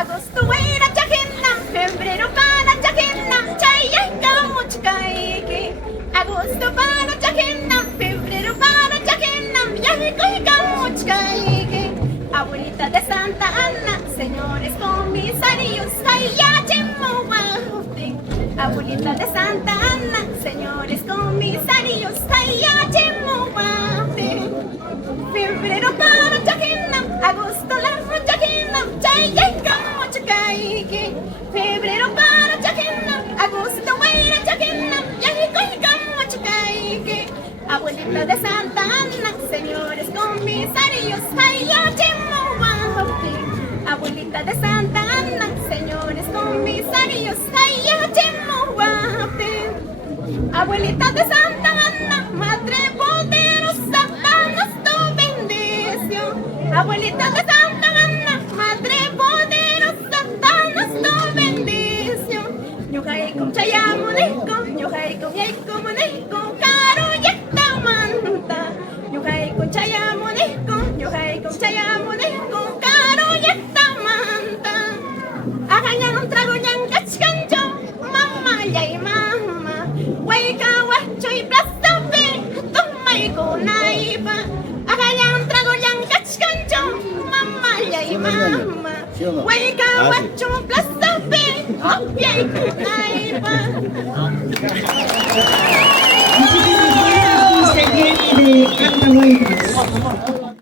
agosto era chaquena, febrero para chaquena, chayayka muchkaiki. Agosto para chaquena, febrero para chaquena, yayayka muchkaiki. Abuelita de Santa Ana, señores comisarios, hayachemowahufti. Abuelita de Santa Ana, señores comisarios, hayachemowahufti. Febrero para chaquena, agosto largo chaquena, chayayka muchkaiki. Febrero para chaquena, agosto buena chaquena, yayayka muchkaiki. Abuelita de Santa Ana, señores comisarios, hayachemowahufti. Abuelita de Santa Ana, señores comisarios, hayachemowahufti. Abuelita de Santa Ana, madre poderosa, danos tu bendición. Abuelita de Santa Ana, madre poderosa, danos tu bendición. Ñuqaykum chayamunayku, ñuqaykum yaykumunayku, karuyakta manta. Ñuqaykum chayamunayku, ñuqaykum chayamunayku, karuyakta manta. Akañan un trago ñankachkancho, mama yay mama. Wayka wachoy plaza pe, tumaykunaypa. Akañan un trago ñankachkancho, mama yay mama. Wayka wachoy plaza pe, tumaykunaypa. Muchísimas gracias, Mr. Jenny de Cantahuaylas.